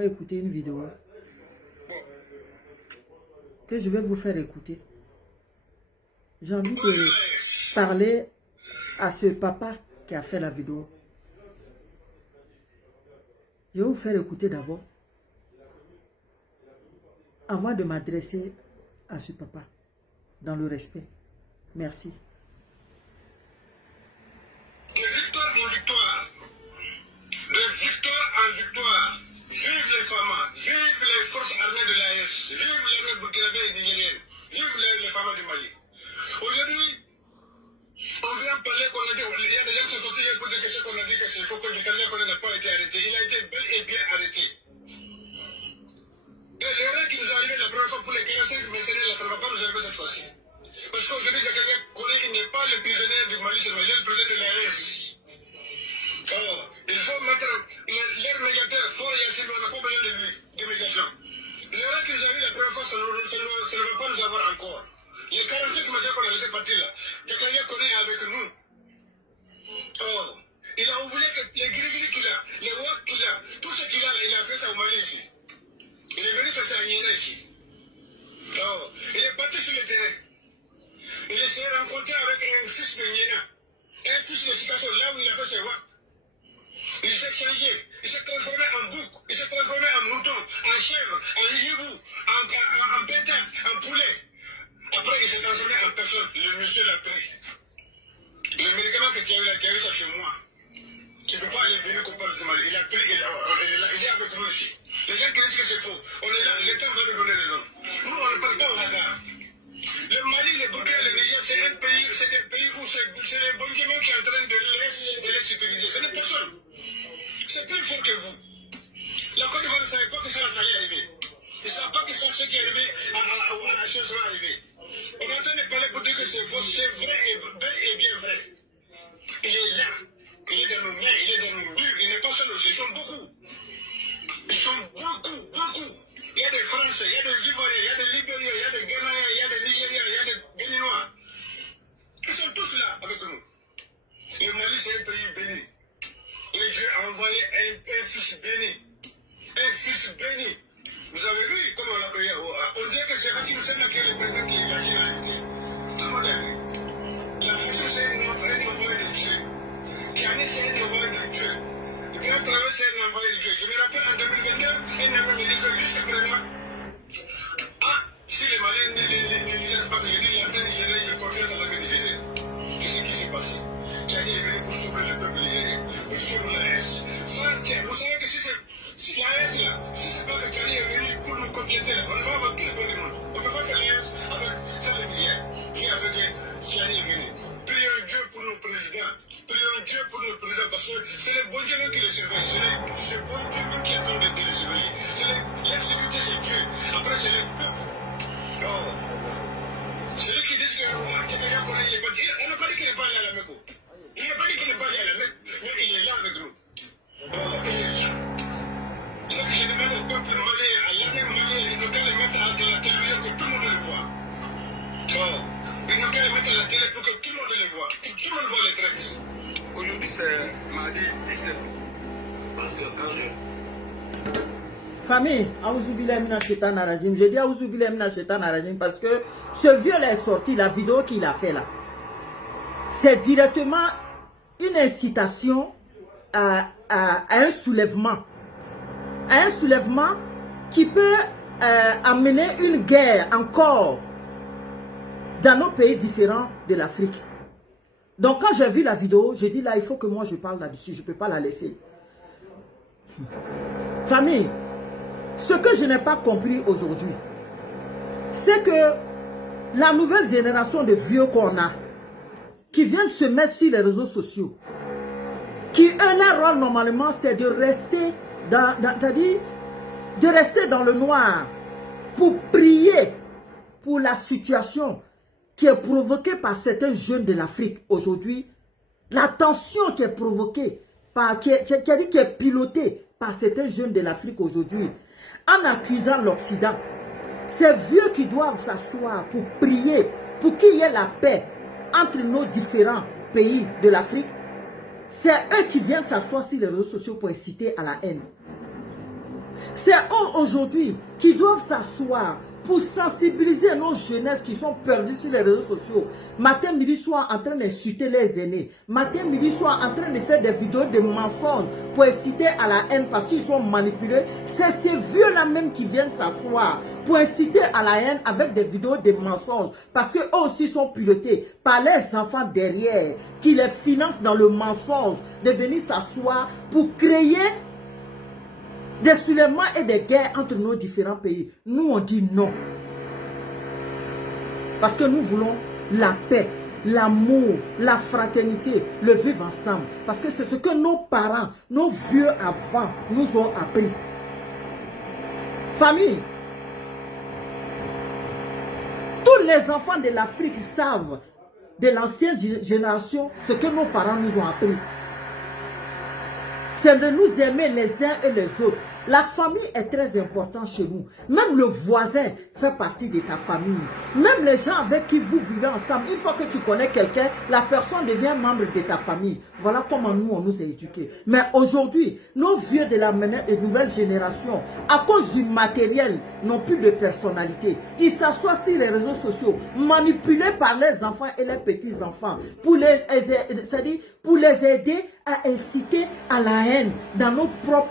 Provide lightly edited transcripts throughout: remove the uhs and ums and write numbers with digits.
va écouter une vidéo que je vais vous faire écouter. J'ai envie de parler à ce papa qui a fait la vidéo. Je vais vous faire écouter d'abord, avant de m'adresser à ce papa, dans le respect. Merci. De victoire en victoire, de victoire en victoire, vive les FAMA, vive les forces armées de l'AS, vive l'armée burkinabé et nigérienne, vive les FAMA du Mali. Aujourd'hui, on vient parler qu'on a dit, il y a des gens qui sont sortis pour dire que ce qu'on a dit, que c'est faux, que du Canada qu'on n'a pas été arrêté. Il a été bel et bien arrêté. Et l'erreur qui nous est arrivée la première fois pour les 45 mercenaires, ça ne va pas nous arriver cette fois-ci. Parce qu'aujourd'hui, quelqu'un connaît, il n'est pas le prisonnier du Mali seulement, il est le prisonnier de l'AS. Alors, il faut mettre l'air médiateur fort et assis, on n'a pas besoin de lui, de médiation. L'erreur qui nous a arrivée la première fois, ça ne va pas nous avoir encore. Les 45 messieurs qu'on a laissé partir là, Jakaria connaît avec nous. Oh, il a oublié que les gris qu'il a, les rois qu'il a, tout ce qu'il a là, il a fait ça au Mali ici. Il est venu faire ça à Niéna ici. Oh, il est parti sur le terrain. Il s'est rencontré avec un fils de Niéna, un fils de Sikasso, là où il a fait ses rois. Il s'est changé, il s'est transformé en bouc, il s'est transformé en mouton, en chèvre, en hibou, en pétard, en poulet. Après, il s'est transformé en personne. Le monsieur l'a pris. Le médicament que tu as eu là, tu as eu ça chez moi. Tu ne peux pas aller venir comparer le Mali. Il a pris, il est avec nous ici. Les gens qui disent que c'est faux. On est là, le temps va nous donner raison. Nous, on ne parle pas au hasard. Le Mali, le Burkina, le Niger, c'est un pays, c'est des pays où c'est le Bonjiment qui est en train de les sécuriser. Ce n'est personne. C'est plus fort que vous. La Côte d'Ivoire ne savait pas que ça allait arriver. Ils ne savent pas que ça, ce qui est arrivé, à la chose va arriver. On est en train de parler pour dire que c'est faux, c'est vrai et bel et bien vrai. Il est là, il est dans nos mains, il est dans nos murs, il n'est pas seul, ils sont beaucoup. Ils sont beaucoup, beaucoup. Il y a des Français, il y a des Ivoiriens, il y a des Libériens, il y a des Ghanéens, il y a des Nigériens, il y a des Béninois. Ils sont tous là avec nous. Le Mali, c'est un pays béni. Et Dieu a envoyé un fils béni. Un fils béni. Vous avez vu comment on l'a payé? On dirait que c'est Hassim Hussein qui est le président qui est lâché à l'invité. Tout le monde a vu. La Hassim Hussein est un envoyé de Dieu. Kiani, c'est un envoyé de Dieu. Et puis on travaille, c'est un envoyé de Dieu. Je me rappelle en 2022, il n'a même dit que jusqu'à présent, si les Maliens ne Nigériens pas de l'Église, l'armée nigérienne, j'ai confiance à l'armée nigérienne. C'est ce qui s'est passé. Kiani est venu pour sauver le peuple nigérien, pour sauver la S. Vous savez que si l'AS là, si c'est pas que Tchani est venu pour nous compléter là, on va avoir tout le bon du monde. On ne peut pas faire l'AS avec ça le Niger. Qui a fait que Tchani est venu. Prions Dieu pour nos présidents. Prions Dieu pour nos présidents parce que c'est le bon Dieu même qui les surveille. C'est le bon Dieu même qui est en train de les surveiller. La sécurité c'est Dieu. Après c'est le peuple. Oh. Celui qui dit que Jakaria Kone il est parti. On n'a pas dit qu'il n'est pas allé à la Mecque. Il n'a pas dit qu'il n'est pas allé à la Mecque. Mais il est là avec nous. Oh, il est là. Ce que je demande au peuple malien, à l'armée malienne, ils n'ont qu'à le mettre à la télévision que tout le monde le voit. Oh, ils n'ont qu'à le mettre à la télé pour que tout le monde le voit. Tout le monde voit les traites. Aujourd'hui, c'est mardi 17. Parce que quand Famille, Aouzoubillah Mina Shetan Arajim. Je dis Aouzoubillah Mina Shetan Arajim parce que ce viol est sorti, la vidéo qu'il a fait là. C'est directement une incitation à un soulèvement. Un soulèvement qui peut amener une guerre encore dans nos pays différents de l'Afrique. Donc quand j'ai vu la vidéo, j'ai dit là, il faut que moi je parle là-dessus, je ne peux pas la laisser. Famille, ce que je n'ai pas compris aujourd'hui, c'est que la nouvelle génération de vieux qu'on a, qui viennent se mettre sur les réseaux sociaux, qui leur rôle normalement c'est de rester de rester dans le noir pour prier pour la situation qui est provoquée par certains jeunes de l'Afrique aujourd'hui, la tension qui est provoquée, qui est pilotée par certains jeunes de l'Afrique aujourd'hui, en accusant l'Occident. Ces vieux qui doivent s'asseoir pour prier, pour qu'il y ait la paix entre nos différents pays de l'Afrique, c'est eux qui viennent s'asseoir sur les réseaux sociaux pour inciter à la haine. C'est eux aujourd'hui qui doivent s'asseoir pour sensibiliser nos jeunesses qui sont perdues sur les réseaux sociaux. Matin, midi, soir, en train d'insulter les aînés. Matin, midi, soir, en train de faire des vidéos de mensonges pour inciter à la haine parce qu'ils sont manipulés. C'est ces vieux-là même qui viennent s'asseoir pour inciter à la haine avec des vidéos de mensonges. Parce qu'eux aussi sont pilotés par les enfants derrière qui les financent dans le mensonge de venir s'asseoir pour créer des soulèvements et des guerres entre nos différents pays. Nous, on dit non. Parce que nous voulons la paix, l'amour, la fraternité, le vivre ensemble. Parce que c'est ce que nos parents, nos vieux avant nous ont appris. Famille, tous les enfants de l'Afrique savent de l'ancienne génération ce que nos parents nous ont appris. C'est de nous aimer les uns et les autres. La famille est très importante chez nous. Même le voisin fait partie de ta famille. Même les gens avec qui vous vivez ensemble, une fois que tu connais quelqu'un, la personne devient membre de ta famille. Voilà comment nous, on nous a éduqués. Mais aujourd'hui, nos vieux de la nouvelle génération, à cause du matériel, n'ont plus de personnalité. Ils s'assoient sur les réseaux sociaux, manipulés par les enfants et les petits-enfants, pour les aider à inciter à la haine dans nos propres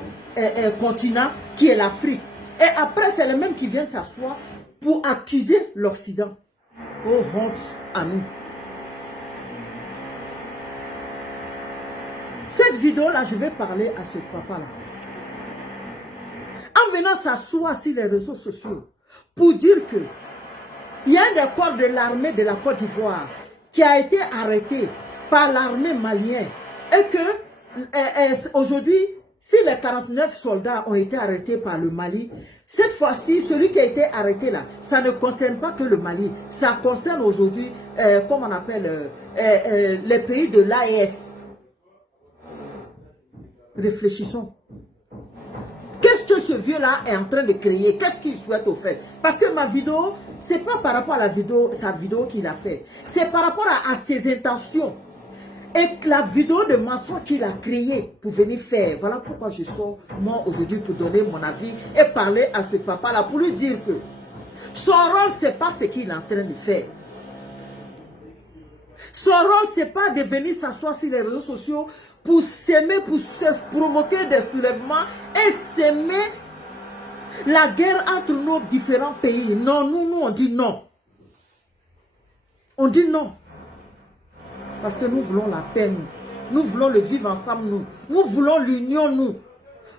continent qui est l'Afrique. Et après, c'est les mêmes qui viennent s'asseoir pour accuser l'Occident. Oh, honte à nous. Cette vidéo-là, je vais parler à ce papa-là. En venant s'asseoir sur les réseaux sociaux pour dire que il y a un des corps de l'armée de la Côte d'Ivoire qui a été arrêté par l'armée malienne et que aujourd'hui, si les 49 soldats ont été arrêtés par le Mali, cette fois-ci, celui qui a été arrêté là, ça ne concerne pas que le Mali, ça concerne aujourd'hui, comme on appelle, les pays de l'AES. Réfléchissons. Qu'est-ce que ce vieux-là est en train de créer? Qu'est-ce qu'il souhaite au fait? Parce que ma vidéo, c'est pas par rapport à la vidéo, sa vidéo qu'il a fait. C'est par rapport à ses intentions. Et la vidéo de mensonge qu'il a créée pour venir faire. Voilà pourquoi je sors moi aujourd'hui pour donner mon avis et parler à ce papa-là pour lui dire que son rôle, c'est pas ce qu'il est en train de faire. Son rôle, c'est pas de venir s'asseoir sur les réseaux sociaux pour s'aimer, pour provoquer des soulèvements et s'aimer la guerre entre nos différents pays. Non, nous, on dit non. On dit non. Parce que nous voulons la paix, nous. Nous voulons le vivre ensemble, nous. Nous voulons l'union, nous.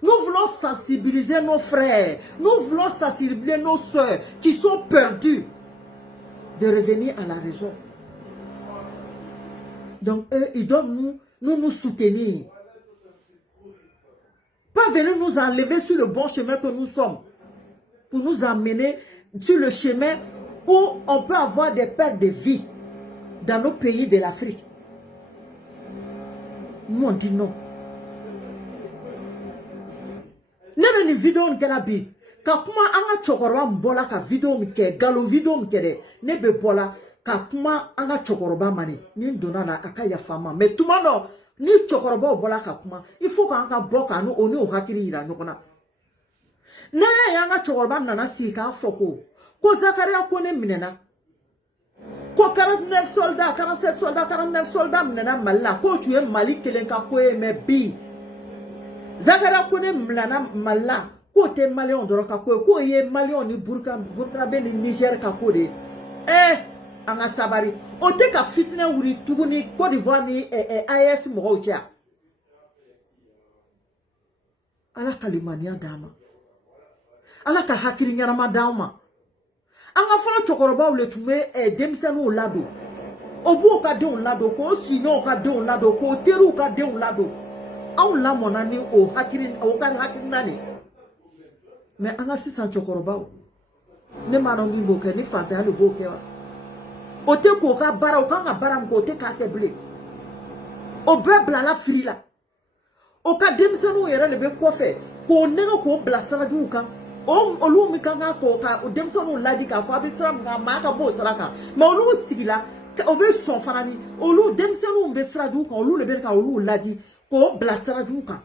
Nous voulons sensibiliser nos frères. Nous voulons sensibiliser nos soeurs qui sont perdues de revenir à la raison. Donc, eux, ils doivent nous soutenir. Pas venir nous enlever sur le bon chemin que nous sommes. Pour nous amener sur le chemin où on peut avoir des pertes de vie dans nos pays de l'Afrique. Nous, on dit non. Nebe ni vidéo nkela bi. Ka kuma anga chokoroba mbola ka vidéo mke, galo vidéo mkede. Nebe bola ka kuma anga chokoroba mani. Ni ndona na aka ya fama. Mais tout le monde, ni chokoroba bola ka kuma. Il faut qu'anga boka nous oni o hakiri ira nokona. Nene yanga chokoroba nana si ka foko. Ko Zakaria kone minena. Ko 49 soldats, 47 soldats, 49 soldats mnana malila. Ko tu es Mali kelenka koe me bi. Zakaria kone mnana malila. Ko te Malion doroka koe. Ko ye Malion ni Burkina be ni Niger ka kode. Anga sabari. O te ka fitna wuri tuguni Côte d'Ivoire ni AES moko utia. Ala kalimania dama. Ala ka hakiri nyarama dama. Anga fana chokoroba ule tume demisenu lado. Obu ka de on lado ko sino ka de on lado ko teru ka de on lado. Aw la monani o hakiri o ka hakiri nani. Mais anga sisan chokoroba. Ne mano ni boke ni fanta le boke wa. O te ko ka bara o ka bara ko te ka teble. O bebla la fri la. O ka demisenu yere le be ko fe. Ko nega ko bla saladu kan. Olu mi kanga ko ka demsonu ladi ka fa bi sram nga ma ka bo saraka ma olu sigila o be son fanani olu demsonu be sraju ka olu le be ka olu ladi ko bla sraju ka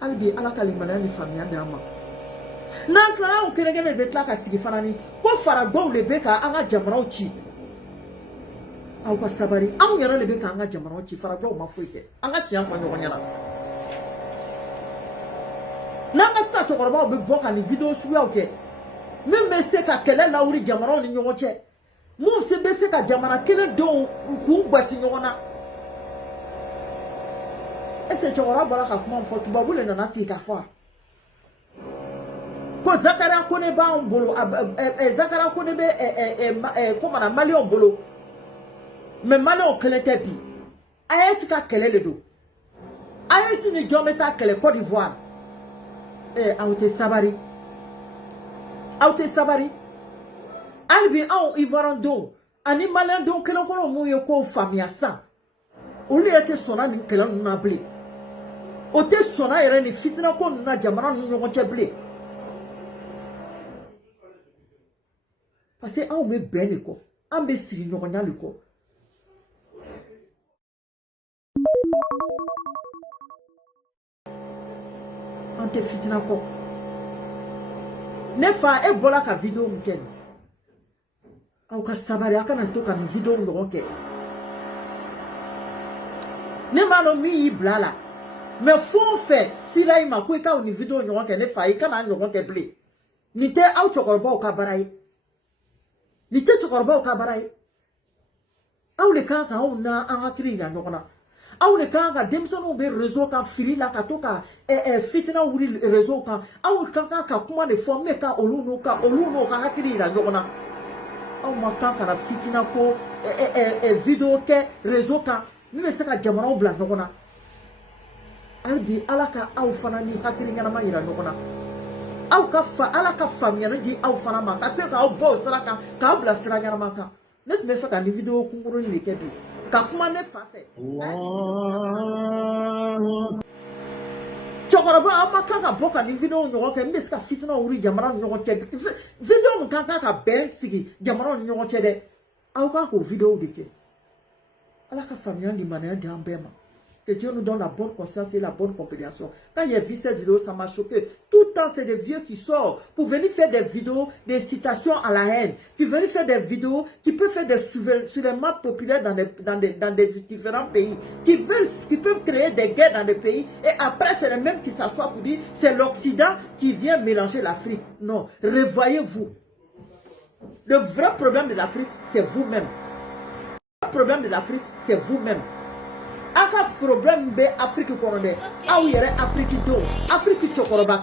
Albi ala kalimana ni famille d'ama. Nankla on kenegene de tla ka sigi fanani ko faragbo le be ka anga jamana ci. Aw ka sabari am yara le be ka anga jamana ci faragbo ma fuite. Anga ci anfa nyogo nyana. Nanga sa to korba be boka ni video suya oke. Même se ka kele na uri jamana ni nyogo che. Mou se be se ka jamana kele do ku gbasi nyogo na. Ese chokora bala ka kuma mfo tubabule na nasi ka fa. Ko Zakara kone ba ombolo Zakara kone be comment na Mali ombolo. Mais Mali on kele tepi. Ayesi ka kele le do. Ayesi ni jometa kele Côte d'Ivoire. Aoute sabari. Aoute sabari. Albi an Ivoirien do. Ani Malien do kele kono mu yo ko famia sa. Oli ete sona ni kele na ble. Ote sona ere ni fitina ko na jamana ni nyogo cheble. Parce que on me ben ko, on me siri nyogo nya le ko. On te fitina ko. Ne fa e bola ka video mken. Au ka sabari aka na to ka video nyogo ke. Ne mano mi yi blala. Mais font fait si là il m'a quoi ka une vidéo nyogo ke ne fa yi kana nyogo ke ble. Ni te au chokorba o ka barai. Ni te chokorba o ka barai. Au le kaka o na angakiri ya nyogona. Au le kaka demson o be réseau ka firi la ka to ka fitina wuri réseau ka. Au kaka ka kuma de former ka oluno ka hakiri ya nyogona. Au makaka na fitina ko vidéo ke réseau ka. Ni me saka jamana o bla nyogona. Albi alaka au fanani hakiri ngana ma ira nyogona. Au ka fa ala ka famia di au fana ma ka se ka au bo sara ka bla sira ngana ma ka net me fa ka ni video kunguru ni kebi ka kuma ne fa fe chokoroba amaka ka boka ni video nyogo ke mbe ska fitina uri jamana nyogo ke video mun ka ben sigi jamana nyogo che de au ka ko video de ke ala ka famia di mana de ambema. Que Dieu nous donne la bonne conscience et la bonne compréhension. Quand j'ai vu cette vidéo, ça m'a choqué. Tout le temps, c'est des vieux qui sortent pour venir faire des vidéos, des citations à la haine, qui viennent faire des vidéos, qui peuvent faire des soulèvements populaires dans des différents pays, qui peuvent créer des guerres dans des pays, et après, c'est les mêmes qui s'assoient pour dire c'est l'Occident qui vient mélanger l'Afrique. Non, revoyez-vous. Le vrai problème de l'Afrique, c'est vous-même. Le problème de l'Afrique, c'est vous-même. Aka problème be Afrique kono de awu yere Afrique do Afrique chokoroba